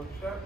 tactical shot.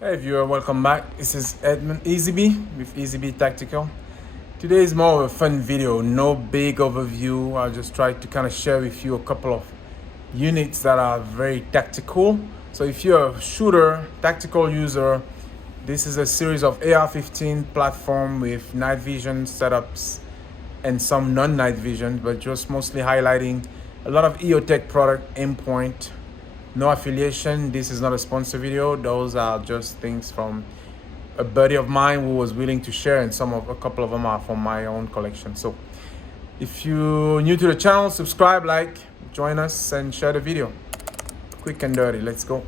Hey viewer, welcome back. This is Edmund EasyB with EasyB Tactical. Today is more of a fun video, no big overview. I'll just try to kind of share with you a couple of units that are very tactical. So if you're a shooter, tactical user, this is a series of AR-15 platform with night vision setups and some non-night vision, but just mostly highlighting a lot of EOTECH product, Aimpoint. No affiliation, this is not a sponsor video. Those are just things from a buddy of mine who was willing to share, and a couple of them are from my own collection. So if you're new to the channel, subscribe, like, join us and share the video. Quick and dirty, let's go.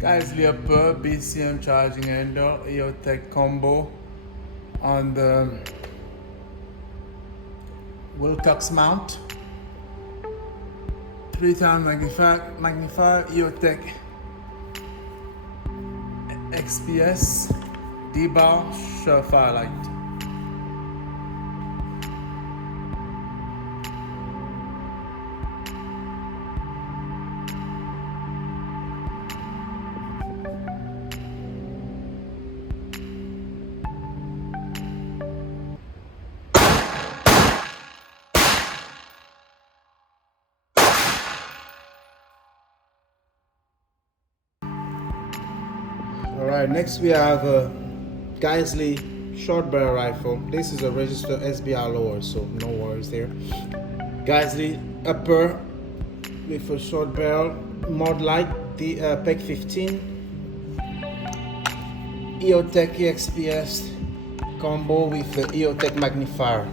Geissele upper, BCM charging handle, EOTECH combo on the Wilcox mount. 3-times magnifier, EOTECH XPS, D-bar, surefire light. Alright, next we have a Geissele short barrel rifle. This is a registered SBR lower, so no worries there. Geissele upper with a short barrel, mod light, the PEG 15. EOTECH XPS combo with the EOTECH magnifier.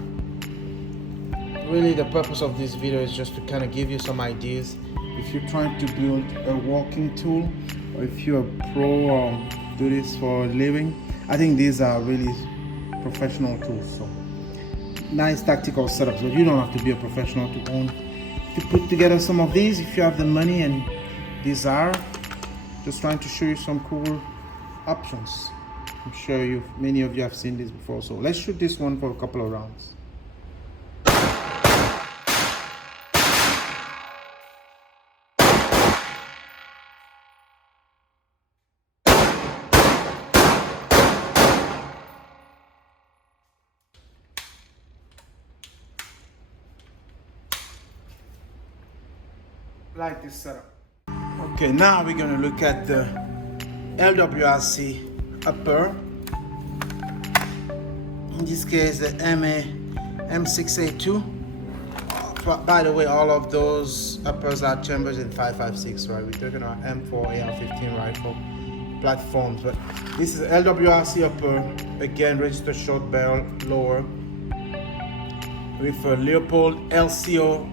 Really the purpose of this video is just to kind of give you some ideas. If you're trying to build a walking tool, or if you're a pro or do this for a living, I think these are really professional tools. So nice tactical setups, but you don't have to be a professional to put together some of these if you have the money and desire. Just trying to show you some cool options. I'm sure many of you have seen this before. So let's shoot this one for a couple of rounds. Like this setup. Okay, now we're gonna look at the LWRC upper. In this case, the M6A2. By the way, all of those uppers are chambers in 5.56, right? We're talking about M4 AR-15 rifle platforms, but this is LWRC upper, again registered short barrel lower with a Leopold LCO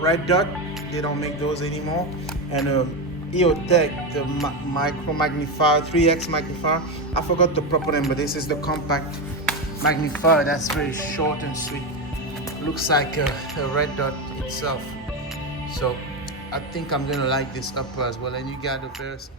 red dot. They don't make those anymore, and a EOTECH, the micro magnifier, 3x magnifier. I forgot the proper name, but this is the compact magnifier. That's very short and sweet. Looks like a red dot itself. So I think I'm gonna like this upper as well. And you got the various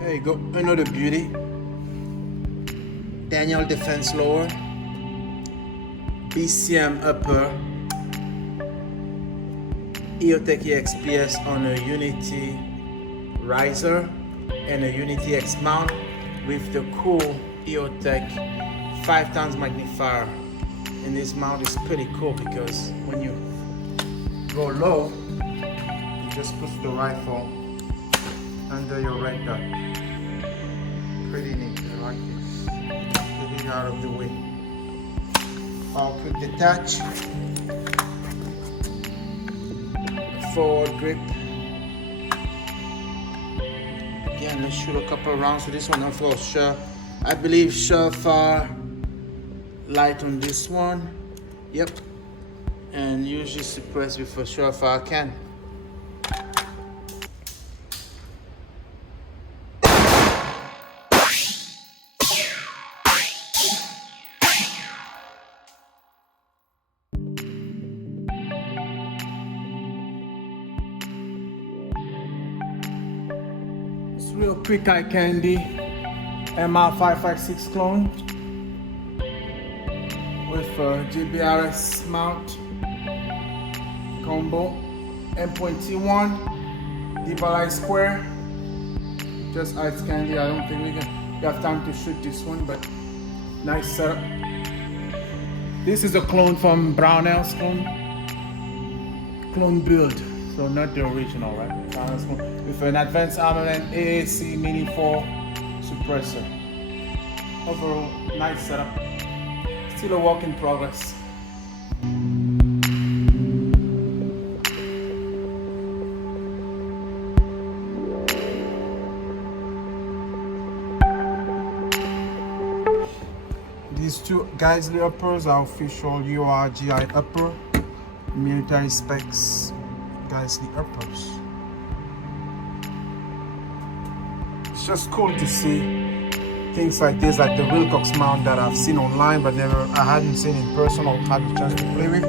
there you go, another beauty. Daniel Defense lower, BCM upper, EOTECH EXPS on a Unity riser and a Unity X mount with the cool EOTECH 5x magnifier. And this mount is pretty cool because when you go low, you just push the rifle under your red dot. Pretty neat, I like this. Get it out of the way. I'll quick detach. Forward grip. Again, let's shoot a couple of rounds. So this one, of course, sure. I believe surefire light on this one. Yep. And usually suppress with a surefire can. Real quick eye candy MR556 clone with a GBRS mount combo, M.T1 deep square. Just ice candy. I don't think we have time to shoot this one, but nice setup. This is a clone from Brownell's clone build. So not the original, right? With an advanced armament AAC Mini 4 suppressor. Overall, nice setup. Still a work in progress. These two Geissele uppers are official URGI upper, military specs. Geissele uppers. It's just cool to see things like this, like the Wilcox mount that I've seen online but I hadn't seen in person or had the chance to play with.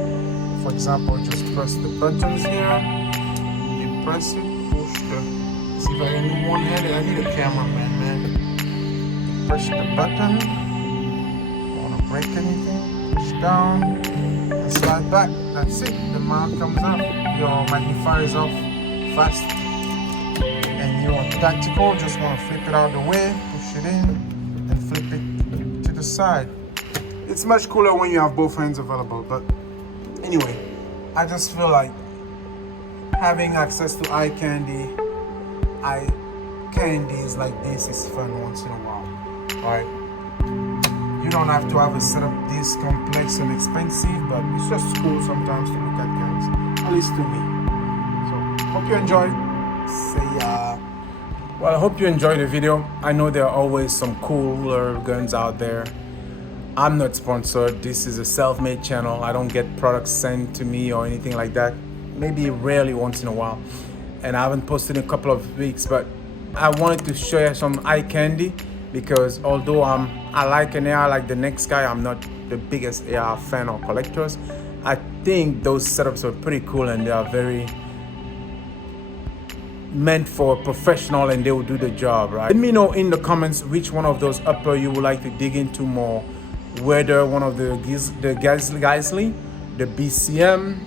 For example, just press the buttons here, you press it, push the, see if I can do one-handed. I need a cameraman, man. Press the button, don't want to break anything, push down, and slide back. That's it, the mount comes up. Your magnifier is off fast, and you want tactical, just want to flip it out of the way, push it in, and flip it to the side. It's much cooler when you have both hands available, but anyway, I just feel like having access to eye candies like this is fun once in a while. Alright, you don't have to have a setup this complex and expensive, but it's just cool sometimes to look at guns. At least to me. So, hope you enjoyed. See ya. Well, I hope you enjoyed the video. I know there are always some cooler guns out there. I'm not sponsored. This is a self-made channel. I don't get products sent to me or anything like that. Maybe rarely once in a while. And I haven't posted in a couple of weeks, but I wanted to share some eye candy because although I like an AR like the next guy, I'm not the biggest AR fan or collectors. I think those setups are pretty cool and they are very meant for a professional and they will do the job, right? Let me know in the comments which one of those upper you would like to dig into more, whether one of the Geissele, the BCM,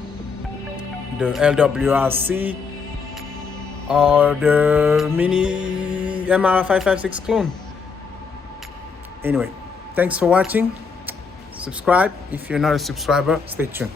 the LWRC, or the mini MR556 clone. Anyway, thanks for watching. Subscribe if you're not a subscriber. Stay tuned.